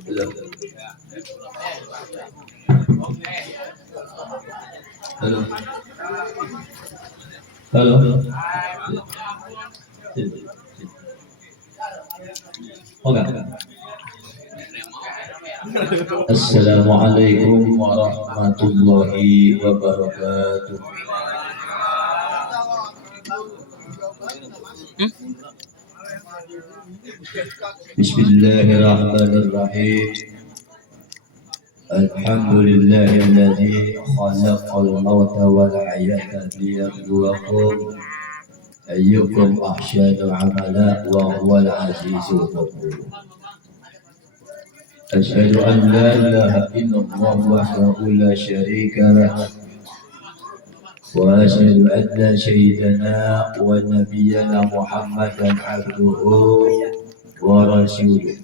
Halo. Halo. Halo. Oke. Assalamualaikum warahmatullahi wabarakatuh. Bismillahirrahmanirrahim. Alhamdulillahilladzi khalaqal mauta wal hayata liyabluwakum ayyukum ahsanu amala wa huwal azizul ghafur. Asyhadu an la ilaha illallah wahdahu la syarika lah wa asyhadu anna sayyidana wa nabiyyana Muhammadan abduhu wa rasuluh.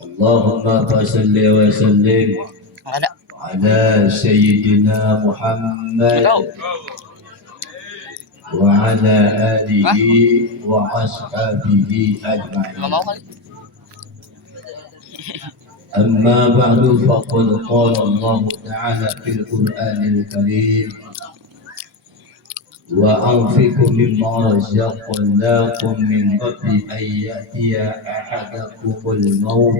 Allahumma salli wa sallim ala sayyidina Muhammad wa ala alihi wa ashabihi ajma'in. Amma ba'du, faqad qala Allah ta'ala fil Qur'anil Karim wa anfiqu mimma razaqnakum min qabli an ya'tiya ahadakumul maut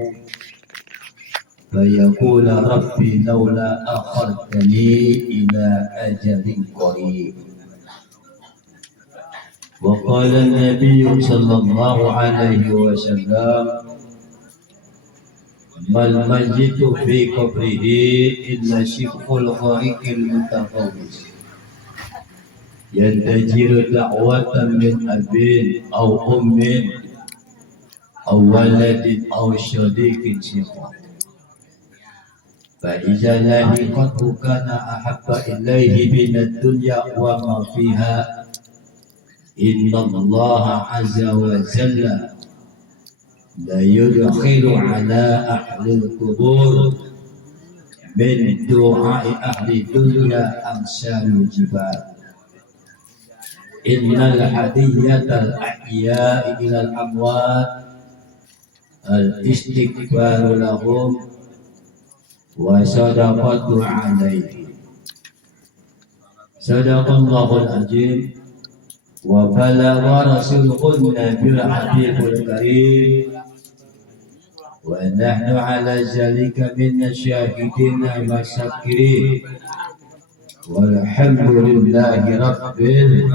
fayaqula rabbi laula akhartani ila ajalin qarib. Wa qala an-nabiy sallallahu alaihi wasallam mal mayyitu fi qabrihi illa shiqqul ghariqil mutafawwis yantajiru da'watan min abin aw ummin aw waladin aw syadiqin shiqaq fa idza lahiqatu kana ahabba ilayhi minad dunya wa ma fiha. Inna Allah azza wa jalla la yudkhilu ala ahli al-qubur min du'a'i ahli dunya amsalul jibal. Innal hadiyatal ahya'i ilal amwat al-istighfaru lahum wa sadaqatu alaihim. Sadaqallahul azim wa balagha rasulun nabiyul habibul karim wa nahnu ala zalika min syahidina wa syakirin walhamdulillahi rabbil.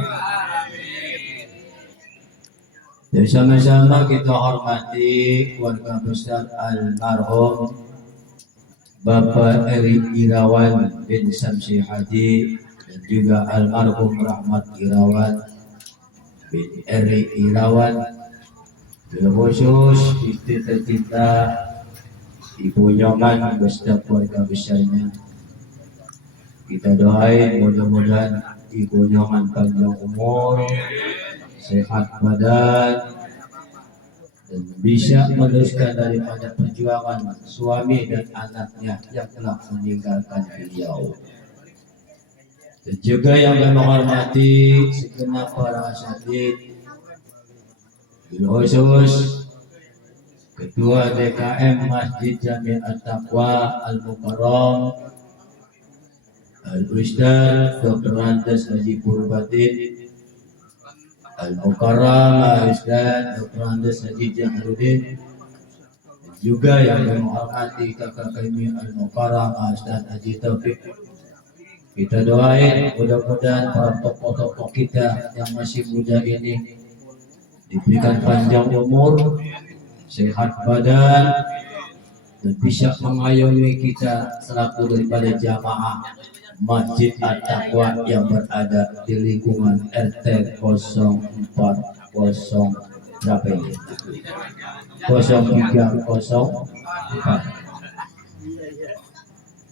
Bersama-sama kita hormati keluarga besar almarhum Bapak Eri Irawan bin Samsi Hadi dan juga almarhum Rahmat Irawan bin Eri Irawan, khusus istri tercinta Ibu Nyoman beserta keluarga besarnya. Kita doain mudah-mudahan Ibu Nyoman panjang umur, sehat badan, dan bisa meneruskan daripada perjuangan suami dan anaknya yang telah meninggalkan beliau. Dan juga yang menghormati segenap para asatidz, khusus Ketua DKM Masjid Jami' At-Taqwa Al-Mukarram Al-Ustaz Dr. Andes Haji Purbatin, Al-Mukarram Ustaz Dr. Andes Haji Jahrudin, juga yang menghormati kakak kami Al-Mukarram Ustaz Haji Taufik. Kita doain mudah-mudahan para tokoh-tokoh kita yang masih muda ini diberikan panjang umur, sehat badan, dan bisa mengayomi kita selaku daripada jamaah Masjid At-Taqwa yang berada di lingkungan RT 04 berapa ini? 0304.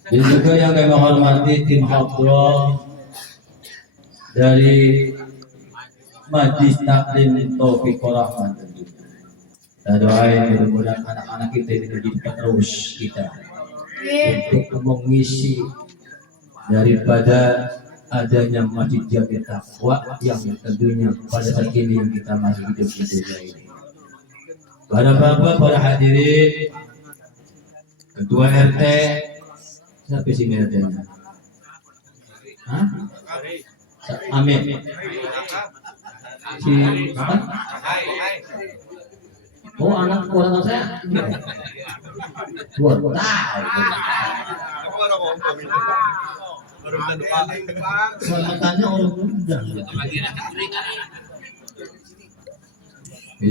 Dan juga yang kami hormati tim hadroh dari Majlis Taklim Taufiqur Rahman. Kita doain mudah-mudahan anak-anak kita ini menjadi penerus kita untuk mengisi daripada adanya Masjid Jami' Taqwa yang tentunya pada saat ini yang kita masih hidup di dunia ini. Para bapak, para hadirin Ketua RT, siapa sih RT-nya? Hah? Amin. Si apa? Oh, anak orang saya. Buat tahu. Selamatnya orang muda.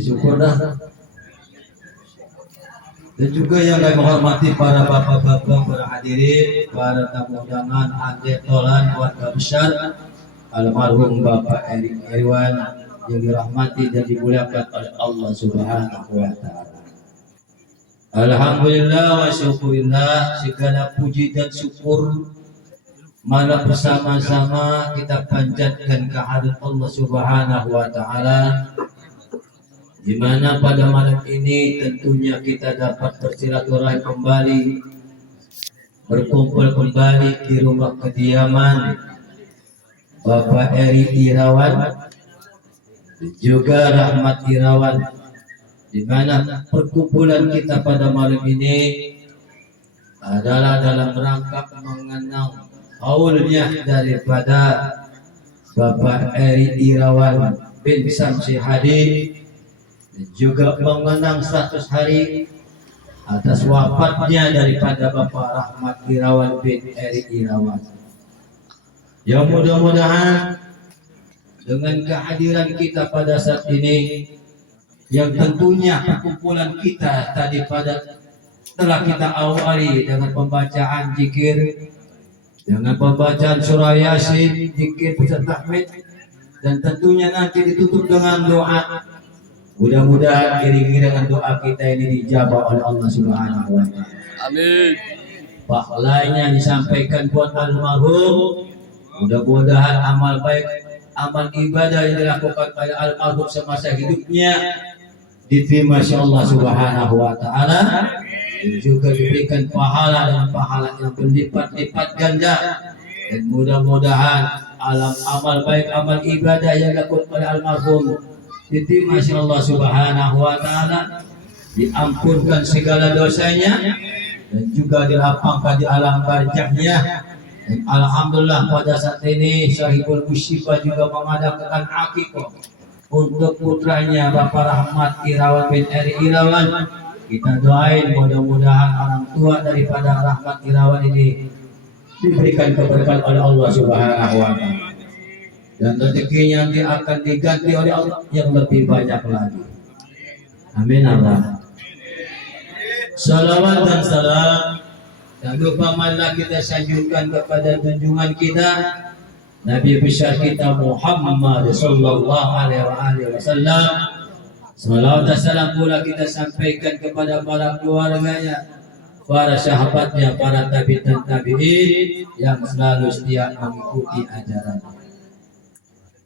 Syukur dah. Dan juga yang kami menghormati para bapak-bapak, para hadirin, para tamu undangan, adik tolan, warga besar, almarhum Bapak Erik Irwan yang dirahmati dan dimuliakan oleh Allah Subhanahu wa Ta'ala. Alhamdulillah wa syukurillah, segala puji dan syukur mana bersama-sama kita panjatkan kehadirat Allah Subhanahu wa Ta'ala, di mana pada malam ini tentunya kita dapat bersilaturahmi kembali, berkumpul kembali di rumah kediaman Bapak Eri Irawan juga Rahmat Irawan, di mana perkumpulan kita pada malam ini adalah dalam rangka mengenang haulnya daripada Bapak Eri Irawan bin Samsi Hadi, juga mengenang 100 hari atas wafatnya daripada Bapak Rahmat Irawan bin Eri Irawan. Ya, mudah-mudahan dengan kehadiran kita pada saat ini, yang tentunya perkumpulan kita tadi pada telah kita awali dengan pembacaan zikir, dengan pembacaan surah Yasin, zikir beserta tahmid, dan tentunya nanti ditutup dengan doa. Mudah-mudahan iring-iringan doa kita ini dijabah oleh Allah Subhanahu wa Ta'ala. Amin. Pahalanya disampaikan buat almarhum. Mudah-mudahan amal baik, amal ibadah yang dilakukan oleh almarhum semasa hidupnya diterima oleh Allah Subhanahu wa Ta'ala, dan juga diberikan pahala dengan pahala yang berlipat-lipat ganda. Dan mudah-mudahan amal baik, amal ibadah yang dilakukan oleh almarhum diterima oleh Allah Subhanahu wa Ta'ala, diampunkan segala dosanya, dan juga dilapangkan di alam barzahnya. Dan alhamdulillah pada saat ini Sahibul Musibah juga mengadakan akikah untuk putranya Bapak Rahmat Irawan bin Eri Irawan. Kita doain mudah-mudahan orang tua daripada Rahmat Irawan ini diberikan keberkahan oleh Allah Subhanahu wa Ta'ala, dan rezekinya nanti akan diganti oleh Allah yang lebih banyak lagi. Amin Allah. Salawat dan salam tak lupa marilah kita sanjungkan kepada junjungan kita Nabi besar kita Muhammad sallallahu alaihi wasallam. Salawat dan salam pula kita sampaikan kepada para keluarganya, para sahabatnya, para tabi'in dan tabi'in yang selalu setia mengikuti ajarannya.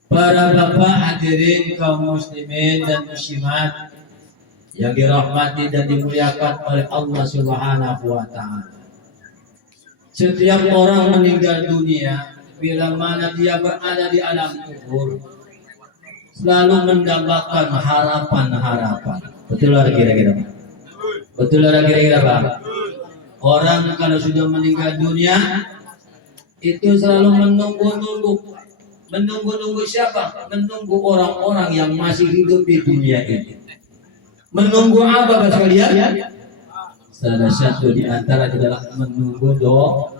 Para bapak hadirin kaum muslimin dan muslimat yang dirahmati dan dimuliakan oleh Allah Subhanahu wa Ta'ala. Setiap orang meninggal dunia, bila mana dia berada di alam kubur, selalu mendambakan harapan-harapan. Betul lah kira-kira. Betul lah kira-kira Pak. Orang kalau sudah meninggal dunia itu selalu menunggu-nunggu. Menunggu-nunggu siapa? Menunggu orang-orang yang masih hidup di dunia ini. Menunggu apa Bapak sekalian? Salah satu di antara adalah menunggu doa.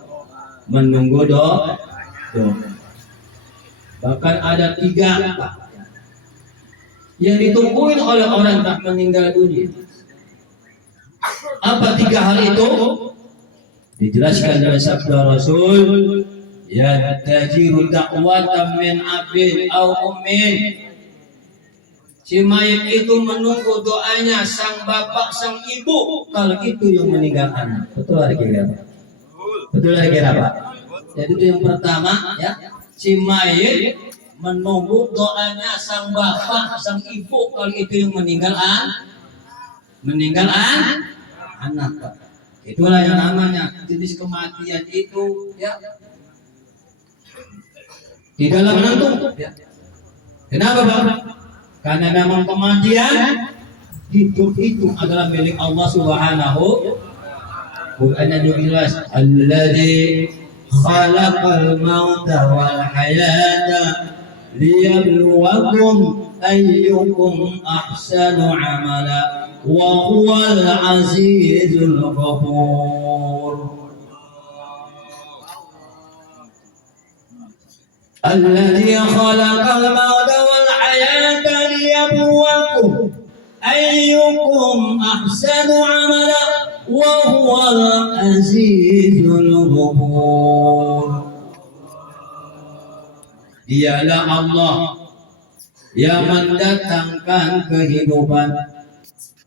Bahkan ada 3 yang ditungguin oleh orang tak meninggal dunia. Apa 3 hal itu? Dijelaskan dalam sabda Rasul, ya tajiru da'watan min abin au ummin. Si mayit itu menunggu doanya sang bapak, sang ibu, kalau itu yang meninggal anak. Betul hari kira Pak? Betul hari kira Pak? Jadi itu yang pertama ya, si mayit menunggu doanya sang bapak, sang ibu, kalau itu yang meninggal anak Pak. Itulah yang namanya jenis kematian itu ya, tidaklah menentu ya. Kenapa Pak? Karena memang kematian hidup itu adalah milik Allah Subhanahu Qurannya juga jelas. Alladzi khalaqal mauta wal hayata liyabluwakum ayyukum ahsanu amala wa huwal azizul ghafur. Alladzi khalaqal mauta wal hayata liyabluwakum ayyukum ahsanu amala wa huwal azizul ghafur. Dialah Allah yang mendatangkan kehidupan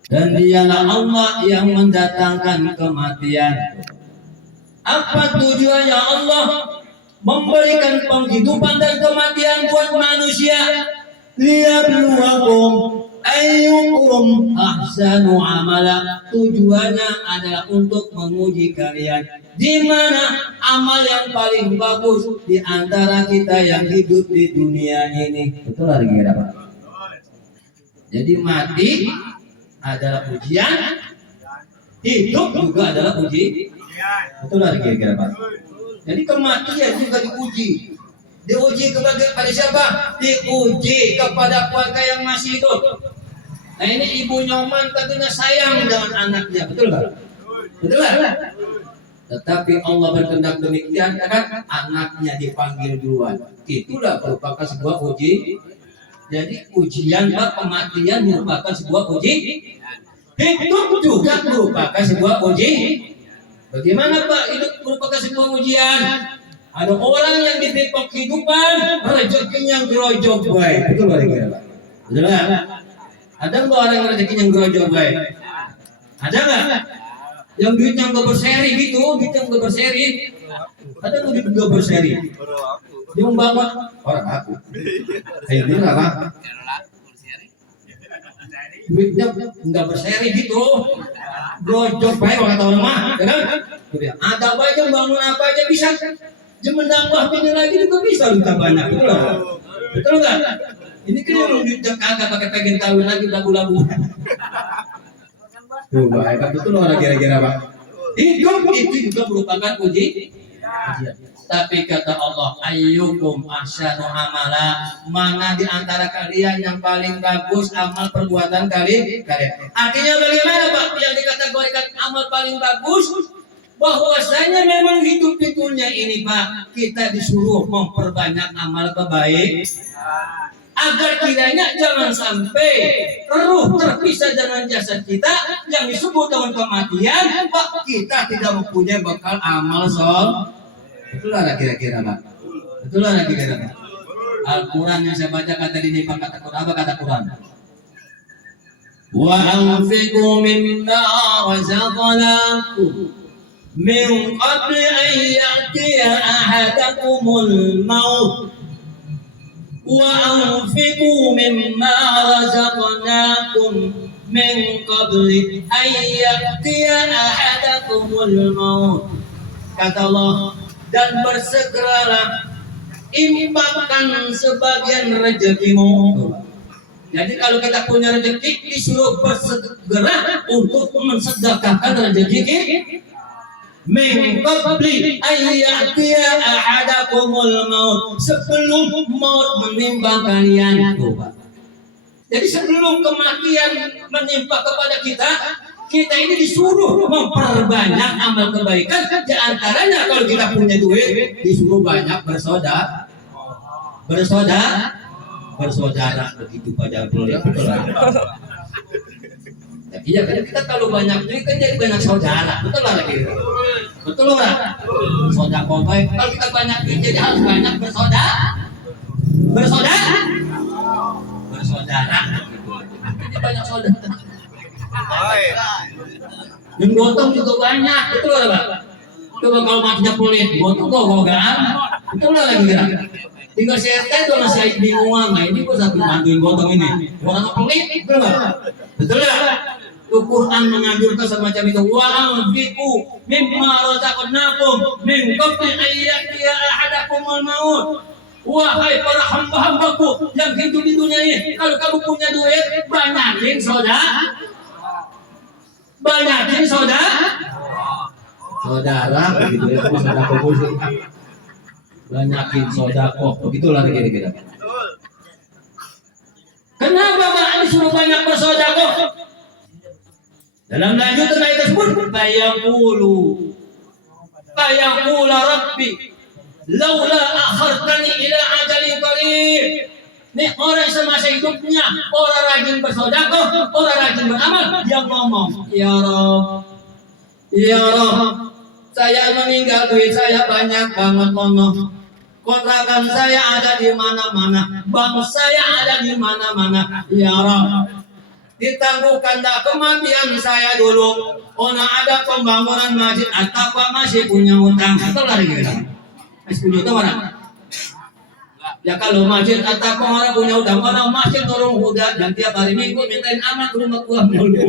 dan dialah Allah yang mendatangkan kematian. Apa tujuannya Allah memberikan penghidupan dan kematian buat manusia? Liyabluwakum ayyukum ahsanu amala. Tujuannya adalah untuk menguji kalian di mana amal yang paling bagus di antara kita yang hidup di dunia ini. Betul lagi kira Pak? Jadi mati adalah ujian, hidup juga adalah uji. Betul lagi kira Pak? Jadi kematian juga diuji. Diuji kepada siapa? Diuji kepada keluarga yang masih hidup. Nah ini ibu nyoman tentunya sayang dengan anaknya, betul nggak? Betul nggak? Tetapi Allah berkehendak demikian, kan anaknya dipanggil duluan. Itulah merupakan sebuah uji. Jadi ujian Pak, kematian merupakan sebuah uji. Hidup juga merupakan sebuah uji. Bagaimana Pak hidup merupakan sebuah ujian? Ada orang yang diberi kehidupan, rezekinya gerojok baik. Betul nggak Pak? Betul nggak? Ada nggak orang yang rezekinya gerojok baik? Ada nggak? Yang duitnya nggak berseri gitu, duitnya nggak berseri. Ada nggak duit nggak berseri? Dia membawa orang aku. Kayak gitu lah Pak. Duitnya nggak berseri gitu, gerojok baik orang tahu mah, kan? Ada apa aja bangun apa aja bisa. Cuma nambah ini lagi juga bisa kita banyak, betul nggak? Betul nggak? Ini kan yang duitnya kagak pakai pengen kawin lagi lagu-lagu. Tuh, baik, betul orang kira-kira Pak. Hidup itu juga merupakan uji. Tapi kata Allah, ayyukum ahsanu amala, mana di antara kalian yang paling bagus amal perbuatan kalian? Artinya bagaimana Pak? Yang dikategorikan amal paling bagus, bahwasanya memang hidup di dunia ini Pak, kita disuruh memperbanyak amal kebaikan. Agar kiranya jangan sampai ruh terpisah dengan jasad kita yang disebut dengan kematian, Pak, kita tidak mempunyai bekal amal soleh. Betul lah kira-kira Pak. Betul lah kira-kira Pak. Al-Quran yang saya baca kata ini Pak, kata Quran apa kata Quran? Wa anfiqu mimma razaqnakum min qabli an ya'tiya ahadakumul maut. وأنفقوا مما رزقناكم من قبل أن يأتي أحدكم الموت. Kata Allah, dan bersegeralah infakkan sebagian rezekimu. Jadi kalau kita punya rezeki disuruh bersegera untuk mensedekahkan rezeki kita. Min qabli ayyatiya ahadakumul maut, sebelum maut menimpa kalian. Jadi sebelum kematian menimpa kepada kita, kita ini disuruh memperbanyak amal kebaikan. Di antaranya kalau kita punya duit disuruh banyak bersaudara begitu pada boleh. Iya kan kita kalau banyak duit kan jadi banyak saudara, betul lah gitu. Betul lah. Saudara baik. Kalau kita banyak duit jadi harus banyak bersaudara. Jadi banyak saudara. Yang gotong juga banyak, betul lah Pak. Coba kalau matinya pelit, gotong gogogan, betul lah lagi kira. Tinggal CRT itu masih bingung, nah ini kok satu bantuin gotong ini. Orang pelit, betul nggak? Betul lah. Al-Quran menganjurkan semacam itu. Wa anfiqu mimma razaqnakum min qabli an ya'tiya ahadakumul maut. Wahai para hamba-hambaku yang hidup di dunia ini, kalau kamu punya duit, banyakin saudara. saudara begitu ya, sodako muslim. Banyakin sodako, begitulah kira-kira. Kenapa Pak disuruh banyak bersodako? Dalam lanjutan ayat tersebut, Fayaqula Rabbi laula akhartani ila ajalin qarib. Nih orang semasa hidupnya orang rajin bersedekah, orang rajin beramal, dia ngomong, ya Rob, saya meninggal duit saya banyak banget kontrakan saya ada di mana-mana, bank saya ada di mana-mana, ya Rob, ditangguhkan dah kematian saya dulu. Ona ada pembangunan masjid atau masih punya utang, atau lari kita, masih punya utang mana? Ya kalau masjid atau orang punya udang, orang masjid tolong udah dan tiap hari minggu mintain amat rumah gua dulu.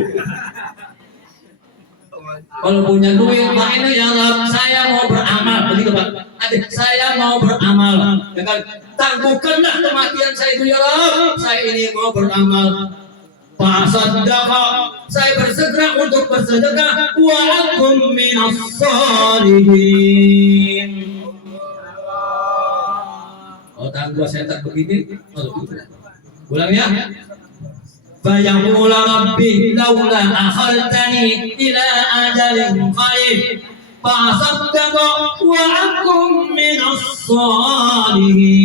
Kalau punya duit, Pak ini ya Rab, saya mau beramal, begitu Pak. Adik, saya mau beramal. Ya kan, tangguhkanlah kematian saya itu ya Rab. Saya ini mau beramal. Fasaddaqa, saya bersegera untuk bersedekah. Wa akum minas shalihin. Oh, tangan gua setak begini. Ulang ya. Fayaqula Rabbi laula akhartani ila ajalin qarib fasaddaqa wa akum minas shalihin.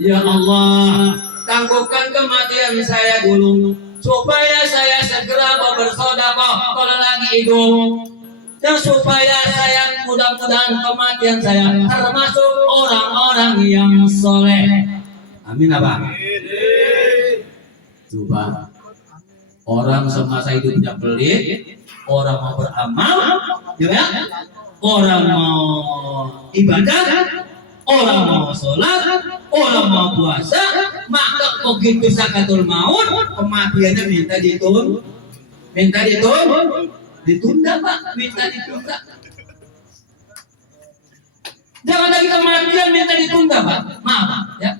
Ya Allah, tangguhkan kematian saya dulu supaya saya segera bersedekah kalau lagi hidup. Dan supaya saya mudah-mudahan kematian saya termasuk orang-orang yang soleh. Amin apa? Coba orang semasa hidupnya pelit, orang mau beramal, ya, orang mau ibadah, orang mau sholat, orang mau puasa, maka begitu sakatul maut kematiannya ditunda Pak, minta ditunda. Jangan lagi kematian minta ditunda Pak, maaf ya.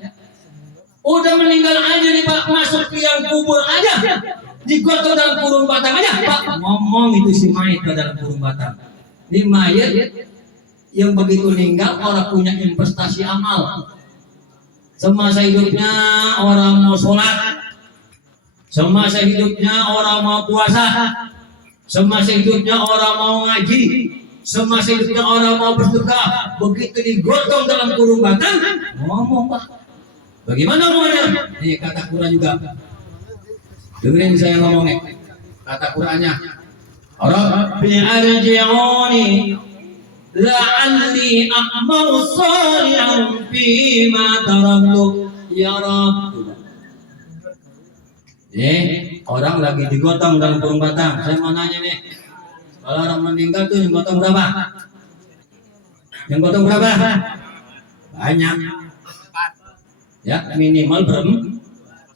Udah meninggal aja nih Pak, masuk ke yang kubur aja, digotong dalam kurung batang aja Pak. Ngomong itu si mayat ke dalam kurung batang. Ini mayat yang begitu meninggal orang punya investasi amal. Semasa hidupnya orang mau sholat, semasa hidupnya orang mau puasa, semasa hidupnya orang mau ngaji, semasa hidupnya orang mau bersedekah. Begitu digotong dalam kurung batang, ngomong Pak. Bagaimana ngomongnya? Ini kata Quran juga. Dengerin saya ngomongnya. Kata Qurannya, Rabbi arji'uni la'alli a'malu shalihan fima taraktu ya Rabb. Orang lagi digotong dalam kurung batang. Saya mau nanya nih, kalau orang meninggal tuh yang gotong berapa? Yang gotong berapa? Banyak. Ya minimal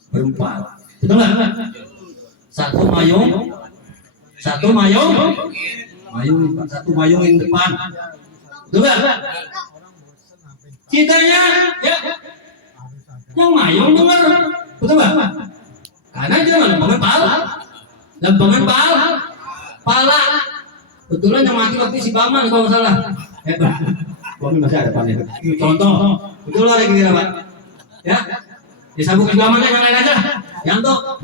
berempat. Betul nggak? Satu mayung, satu mayungin depan. Betul nggak? Kitanya ya yang mayung dengar. Betul nggak? Karena jangan lempengan pala. Betulan yang mati waktu si Baman kalau nggak salah. Hebat. Baman masih ada panen. Contoh. Betul lah kira-kira Pak. Ya. Disambung ke Baman yang lain aja. Yanto.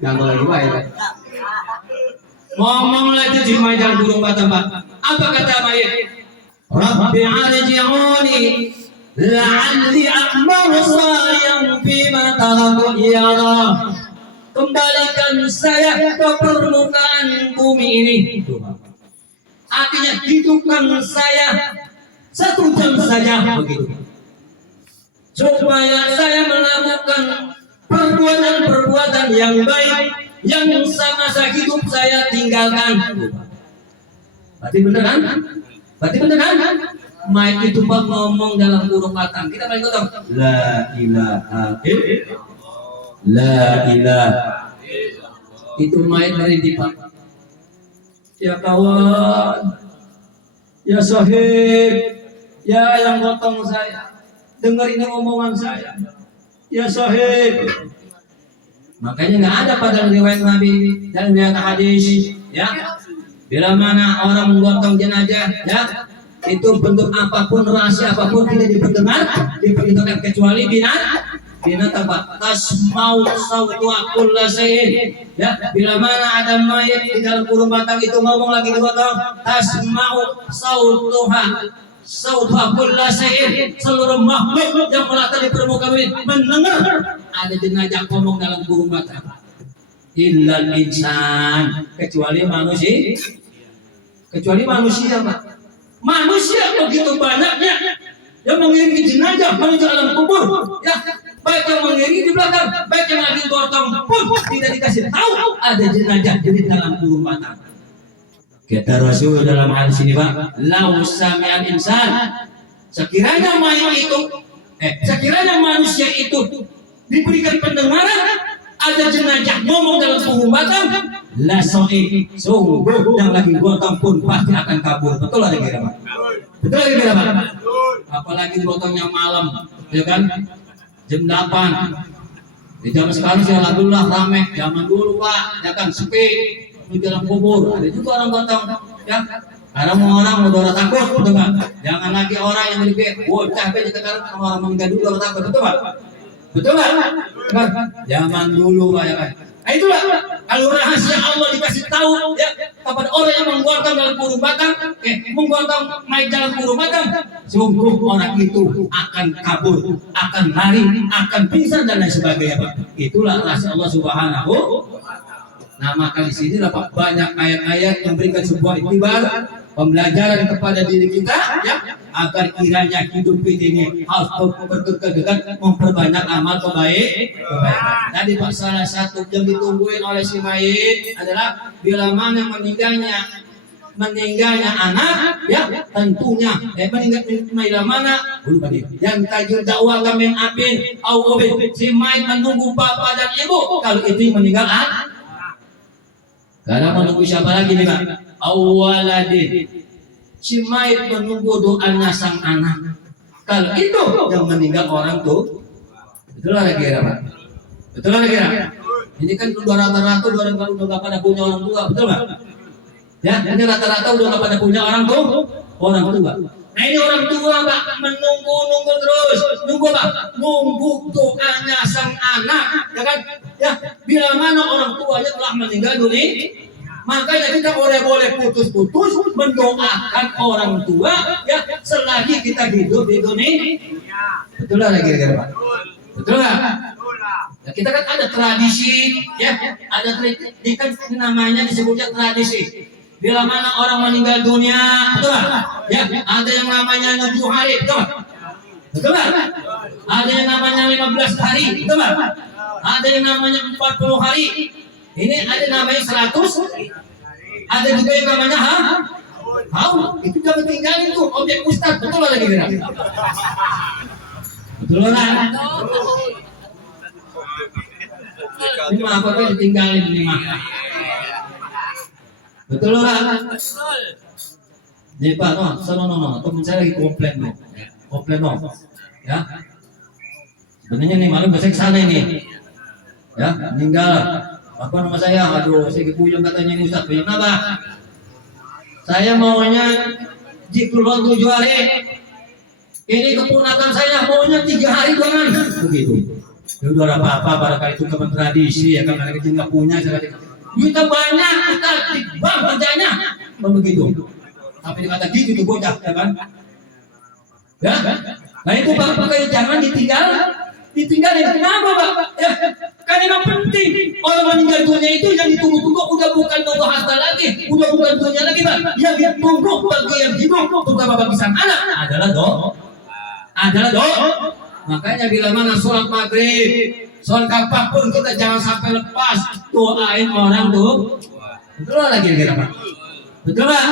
Yanto lagi Pak ya. Ngomong lagi di mayat burung batang Pak. Apa kata mayat? Rabbi arji'uni la'alli a'malu shalihan fima taraktu ya Rabb. Kembalikan saya ke permukaan bumi ini. Artinya hidupkan saya 1 jam saja begitu, supaya saya melakukan perbuatan-perbuatan yang baik yang semasa hidup saya tinggalkan. Berarti benar kan? Mayat itu Pak ngomong dalam kurung batang. Kita balik ngomong la ilaha illallah. La ilaha. Itu mayat merintih Pak. Ya kawan, ya sahib, ya yang gotong saya, dengar ini omongan saya. Ya sahib, Makanya nggak ada pada riwayat Nabi dan riwayat hadis, ya. Bila mana orang menggotong jenazah, ya, itu bentuk apapun, rahasia apapun tidak diperdengarkan kecuali binatang tasmau sautu kulla syai'in, ya. Bila mana ada mayat di dalam kurung batang itu ngomong lagi digotong, tasmau sautuha kulla syai'in, seluruh makhluk yang melata di permukaan bumi mendengar ada jenazah ngomong dalam kurung batang. Illal insan, kecuali manusia, Pak. Manusia begitu banyaknya yang mengiringi jenazah menuju alam kubur, ya, baik yang mengiringi di belakang, baik yang lagi gotong pun tidak dikasih tahu ada jenazah di dalam kurung batang. Kata Rasul dalam hadis ini, Pak, lau sami'al insan, sekiranya manusia itu diberikan pendengaran ada jenazah ngomong dalam kurung batang, la so'i, sungguh yang lagi gotong pun pasti akan kabur. Betul ada kira, Pak? Betul ada kira, Pak? Apalagi gotongnya malam, ya kan? Jam 8. Di zaman sekarang sih alhamdulillah ramai. Zaman dulu, Pak, ya kan, sepi di dalam kubur. Ada juga orang gotong, ya. Karena orang udah takut, betul, Pak? Jangan lagi orang yang memiliki bocah begitu sekarang orang meninggal dulu orang takut, betul, Pak? Betul, Pak? Zaman dulu, Pak, ya kan. Nah, itulah kalau rahasia Allah dikasih tahu, ya, kepada orang yang menggotong dalam kurung batang, menggotong mayat dalam kurung batang, sungguh orang itu akan kabur, akan lari, akan pingsan dan lain sebagainya, Pak. Itulah rahasia Allah Subhanahu. Nah, maka di sini Pak, banyak ayat-ayat yang memberikan sebuah iktibar, pembelajaran kepada diri kita, ya, agar kiranya hidup ini harus berkegiatan memperbanyak amal kebaikan. Tadi Pak, salah satu yang ditungguin oleh si mayit adalah bila mana meninggalnya anak, ya, tentunya bila mana yang tajul dakwah min abin au ubin, si mayit menunggu bapak dan ibu kalau itu meninggal anak. Karena menunggu siapa lagi nih, Pak? Awaladin, si mayit menunggu doanya sang anak. Kalau itu yang meninggal orang tuh, betul lah kira, Pak. Betul lah kira. Ini kan udah rata-rata udah nggak pada punya orang tua, betul, Pak? Ya, ini rata-rata udah nggak pada punya orang tua. Nah, ini orang tua, Pak, menunggu terus, nunggu, Pak, nunggu doanya sang anak, ya kan? Ya, bila mana orang tuanya telah meninggal dunia, makanya kita boleh putus-putus mendoakan orang tua, ya, selagi kita hidup di dunia. Betul lah kira-kira, Pak? Betul lah. Ya, kita kan ada tradisi, ya, ada tradisi, kan namanya disebutnya tradisi. Bila mana orang meninggal dunia, betul lah, ya, ada yang namanya 7 hari, betul lah. Ada yang namanya 15 hari, betul lah. Ada yang namanya 40 hari. Ini ada namanya 100. Ada juga yang namanya haul. Itu jangan tinggalin tuh objek ustaz, betul lah lagi kira. Betul lah. Ini mah apa ditinggalin ini mah. Betul lah. Nih Pak, no, temen saya lagi komplain no, ya. Sebenarnya nih malam besok sana ini, ya, meninggal. Apa nama saya? Aduh, saya kepuyeng katanya ini Ustaz. Puyeng apa? Saya maunya jikulon 7 hari. Ini keponakan saya maunya 3 hari doang. Begitu. Ya udah apa-apa, barangkali itu teman tradisi ya kan, mereka kecil nggak punya. Kita banyak, kita bang kerjanya, begitu. Tapi dikata gitu tuh bocah, ya kan? Ya, nah itu Pak, jangan ditinggalin. Kenapa, Pak? Ya, kan memang penting. Orang meninggal dunia itu yang ditunggu-tunggu udah bukan nunggu harta lagi, udah bukan dunia lagi, Pak. Yang ditunggu bagi yang hidup, terutama bagi sang anak adalah doa. Makanya bila mana sholat maghrib, sholat apapun kita jangan sampai lepas doain orang tuh. Betul lagi kira-kira, Pak? Betul, Pak?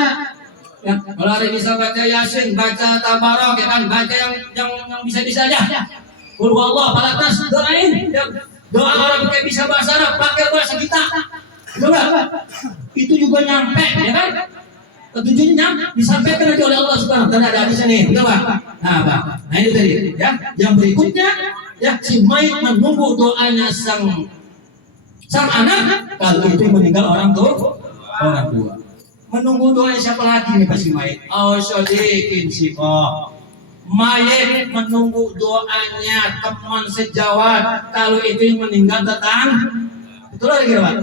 Ya, kalau ada bisa baca Yasin, baca Tabarok, ya kan, baca yang bisa-bisa aja. Qul huwallahu ahad, doain. Doa orang pakai bisa bahasa Arab, pakai bahasa kita. Coba. Itu juga nyampe, ya kan? Tujuannya disampaikan nanti oleh Allah Subhanahu wa taala, ada di sini. Betul, Pak? Nah, Pak. Nah, itu tadi, ya. Yang berikutnya, ya, si mayit menunggu doanya sang Sang anak kalau itu meninggal orang tua. Menunggu doanya siapa lagi nih pasti mayit? Oh sodikin siko. Mayit menunggu doanya teman sejawat kalau itu yang meninggal tetangga. Betul lagi Pak?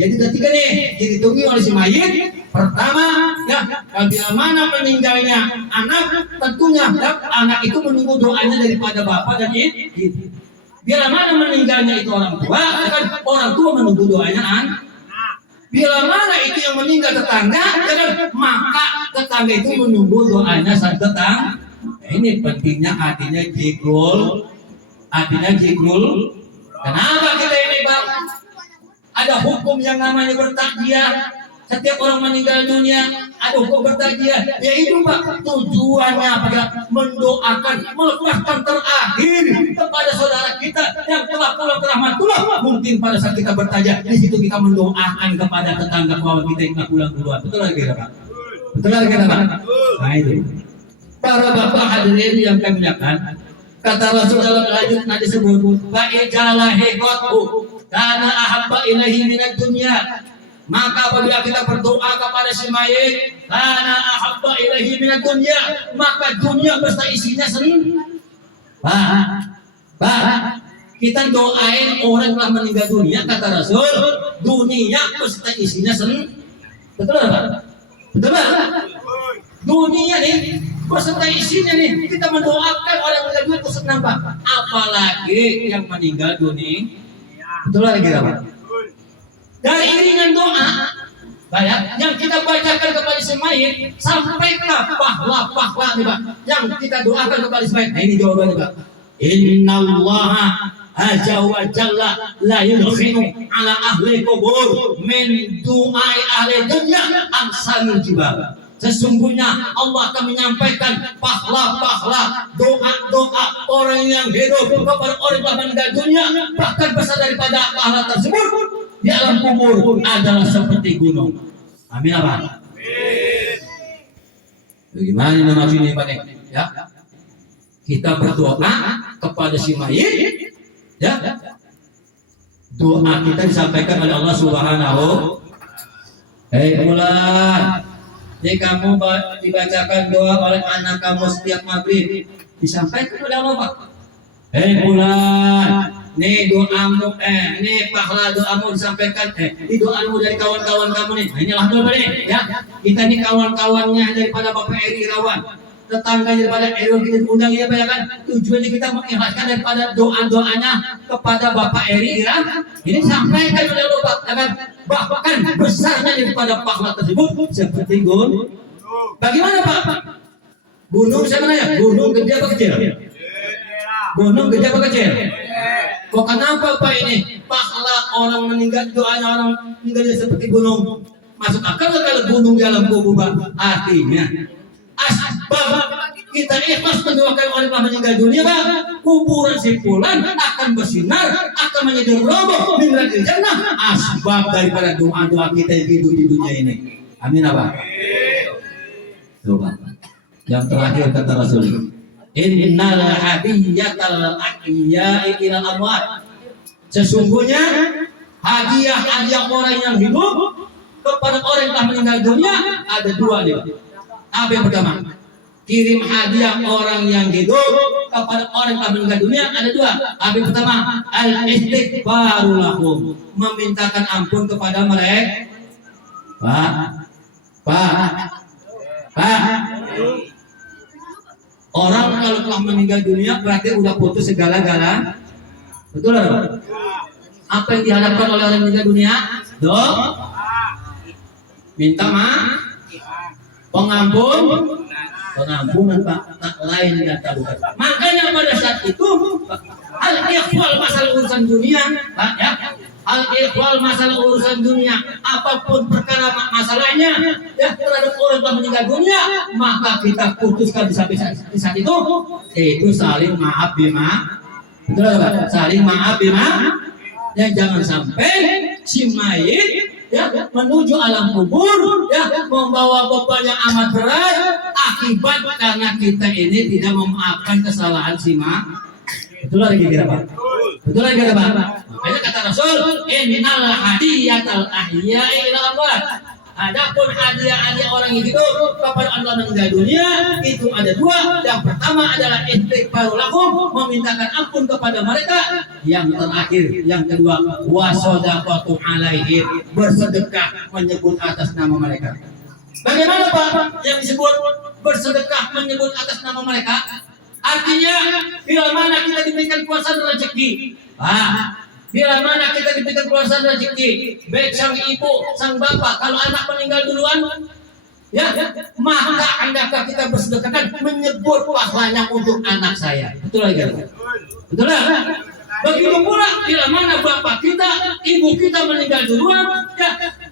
Jadi ketiga nih ditunggu oleh si mayit. Pertama ya bila mana meninggalnya anak tentunya anak itu menunggu doanya daripada bapak dan ibu. Bila mana meninggalnya itu orang tua, kan orang tua menunggu doanya anak. Bila mana itu yang meninggal tetangga, maka tetangga itu menunggu doanya sang tetangga. Ini pentingnya artinya jigul. Kenapa kita ini Bang? Ada hukum yang namanya bertakziah. Setiap orang meninggal dunia ada hukum bertakziah. Yaitu Pak tujuannya pada mendoakan melepaskan terakhir kepada saudara kita yang telah pulang ke rahmatullah. Mungkin pada saat kita bertakziah di situ kita mendoakan kepada tetangga kawan kita yang telah pulang duluan. Betul lagi Pak? Betul lagi Pak? Nah itu. Para bapak hadirin yang kami muliakan, kata Rasul dalam hadis disebut, "Fa'ijala hiqatu kana ahabba ilaihi minad dunya." Maka apabila kita berdoa kepada si mayit, kana ahabba ilaihi minad dunya, maka dunia beserta isinya senang. Pak, kita doain orang telah meninggal dunia, kata Rasul, dunia beserta isinya senang. Betul Pak? Betul Pak? Dunia nih beserta isinya nih kita mendoakan orang meninggal dunia itu senang Pak. Apalagi yang meninggal dunia. Betul lagi Pak? Dari iringan doa banyak yang kita bacakan kepada si mayit sampai ke pahala nih Pak. Yang kita doakan kepada si mayit. Nah ini jawabannya Pak. Innallaha azza wa jalla la yudkhinu ala ahli kubur min du'ai ahli dunya amsalul jibal. Sesungguhnya Allah akan menyampaikan pahala-pahala doa-doa orang yang hidup kepada orang yang meninggal dunia, bahkan besar daripada pahala tersebut di alam kubur adalah seperti gunung. Amin apa? Bagaimana nama ini Pak? Ya, kita berdoa kepada si mayit, ya. Doa kita disampaikan oleh Allah Subhanahu. Hei Mulan, ini kamu dibacakan doa oleh anak kamu setiap maghrib, disampaikan oleh Allah Pak. Hei Mulan, nih doamu, nih pahala doamu disampaikan, ini doamu dari kawan-kawan kamu nih. Nah, ini alhamdulillah nih, ya. Kita nih kawan-kawannya daripada Bapak Eri Irawan, tetangga daripada Eri kita diundang ya Pak ya kan. Tujuannya kita mengikhlaskan daripada doa-doanya kepada Bapak Eri Irawan. Ini sampaikan oleh Allah Pak, ya kan. Bahkan besarnya daripada pahala tersebut seperti gunung. Bagaimana Pak? Gunung saya nanya, gunung gede apa kecil? Gunung gede apa kecil? Kok kenapa Pak ini pahala orang meninggal, doanya orang meninggal seperti gunung? Masuk akal kalau gunung di alam kubur Pak? Artinya asbab kita ikhlas mendoakan orang yang meninggal dunia Pak, kuburan si fulan akan bersinar, akan menjadi roboh minal jannah, asbab daripada doa-doa kita yang hidup di dunia ini. Amin apa? Coba. Yang terakhir kata Rasul, innal hadiyatal ahya'i ilal amwat. Sesungguhnya hadiah orang yang hidup kepada orang yang telah meninggal dunia ada dua nih. Apa yang pertama? Kirim hadiah orang yang hidup kepada orang yang telah meninggal dunia ada dua. Apa yang pertama? Al-istighfaru lahum, memintakan ampun kepada mereka. Pak. Orang kalau telah meninggal dunia berarti udah putus segala-gala. Betul Pak? Apa yang dihadapkan oleh orang meninggal dunia? Minta maaf, pengampunan Pak, tak lain dan tak bukan. Makanya pada saat itu al-ikhwal masalah urusan dunia, Pak ya. Al-ikhwal masalah urusan dunia, apapun perkara masalahnya ya terhadap orang yang meninggal dunia, maka kita putuskan di saat itu saling maaf bima. Betul Pak? Saling maaf bima. Ya jangan sampai si mayit ya menuju alam kubur ya membawa beban yang amat berat akibat karena kita ini tidak memaafkan kesalahan si mayit. Betul lagi kira Pak? Betul lagi kata Pak. Makanya kata Rasul, innal hadiyatal ahya'i ila amwat. Adapun hadiah orang yang hidup kepada Allah meninggal dunia itu ada dua. Yang pertama adalah istighfaru lahum, memintakan ampun kepada mereka. Yang terakhir, yang kedua, wasodaqatu alaihim, bersedekah menyebut atas nama mereka. Bagaimana Pak yang disebut bersedekah menyebut atas nama mereka? Artinya bila mana kita diberikan kuasa rezeki, bila mana kita diberikan kuasa rezeki, baik sang ibu, sang bapak, kalau anak meninggal duluan, ya, maka hendaklah kita bersedekahkan menyebut pahalanya untuk anak saya. Betul lagi, betul lah. Begitu pula bila mana bapak kita, ibu kita meninggal duluan,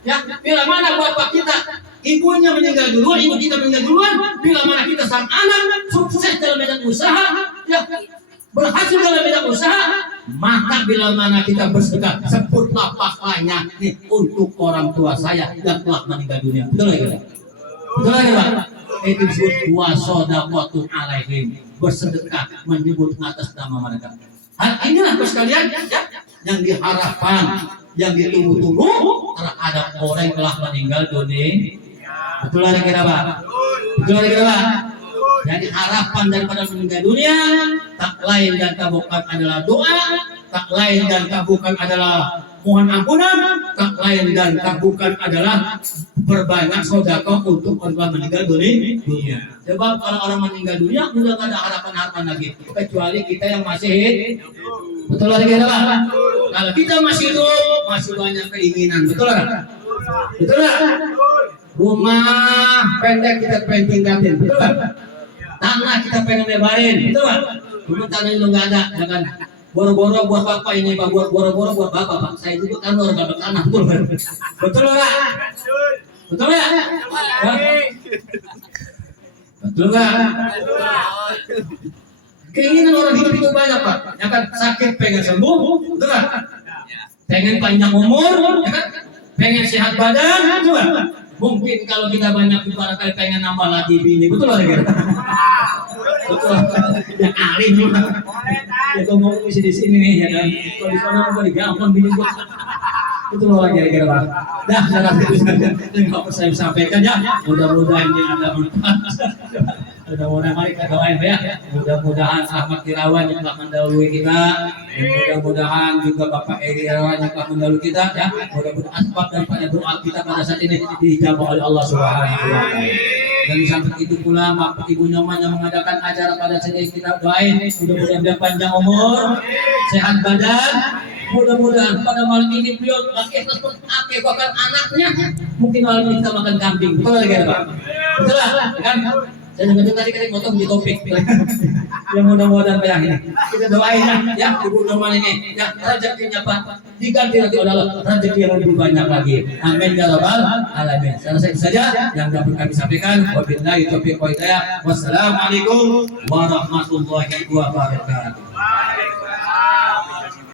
ya, bila mana bapak kita, ibunya meninggal duluan, ibu kita meninggal duluan, bila mana kita sang anak sukses dalam medan usaha, ya, berhasil dalam bidang usaha, maka bila mana kita bersedekah, sebutlah pahalanya nih untuk orang tua saya yang telah meninggal dunia. Betul lagi, betul lagi Pak. Itu disebut wasodaqatu alaihim, bersedekah menyebut atas nama mereka. Hal inilah sekalian ya, yang diharapkan, yang ditunggu-tunggu terhadap orang yang telah meninggal dunia. Betul lagi Pak. Betul lagi Pak. Jadi harapan daripada meninggal dunia tak lain dan tak bukan adalah doa, tak lain dan tak bukan adalah mohon ampunan, tak lain dan tak bukan adalah berbanyak sedekah untuk orang meninggal dunia. Sebab kalau orang meninggal dunia sudah tidak ada harapan-harapan lagi, kecuali kita yang masih hidup. Betul lagi Pak. Kalau kita masih hidup, masih banyak keinginan. Betul lah. Betul lah. Rumah pendek kita pengen tinggalin. Betul lah. Tanah kita pengen lebarin, betul Pak? Cuma tanah itu nggak ada, jangan boro-boro buat bapak ini Pak, buat boro-boro buat bapak Pak. Saya juga kan orang dapat tanah, betul Pak? Betul Pak? Betul ya? Betul nggak? Keinginan orang hidup itu banyak Pak. Ya kan sakit pengen sembuh, betul Pak? Pengen panjang umur, ya kan? Pengen sehat badan, betul Pak? Mungkin kalau kita banyak barangkali pengen nambah lagi bini, betul lah ya? Betul. Yang alim juga. Ya kalau mau isi di sini nih, ya kan? Kalau di sana mau digampang bini gua. Betul lah kira-kira Pak. Dah, jangan itu saja. Yang apa saya sampaikan ya. Mudah-mudahan ini ada manfaat. Mudah-mudahan mari kita doain ya. Mudah-mudahan Ahmad Irawan yang telah mendahului kita, dan mudah-mudahan juga Bapak Eri Irawan yang telah mendahului kita ya. Mudah-mudahan asbab daripada doa kita pada saat ini dijawab oleh Allah Subhanahu wa taala. Dan sampai itu pula Bapak Ibu Nyoman yang mengadakan acara pada saat ini kita doain mudah-mudahan dia panjang umur, sehat badan. Mudah-mudahan pada malam ini beliau bahkan anaknya mungkin malam ini kita makan kambing. Betul lagi ya Pak? Betul lah kan? Dan dengan tadi kita potong di topik. Yang mudah-mudahan banyak ini. Kita doain ya Ibu Norman ini ya rezekinya Pak diganti nanti oleh Allah rezeki yang lebih banyak lagi. Amin ya rabbal alamin. Saya rasa itu saja yang dapat kami sampaikan. Wabillahi taufiq wal hidayah. Wassalamualaikum warahmatullahi wabarakatuh.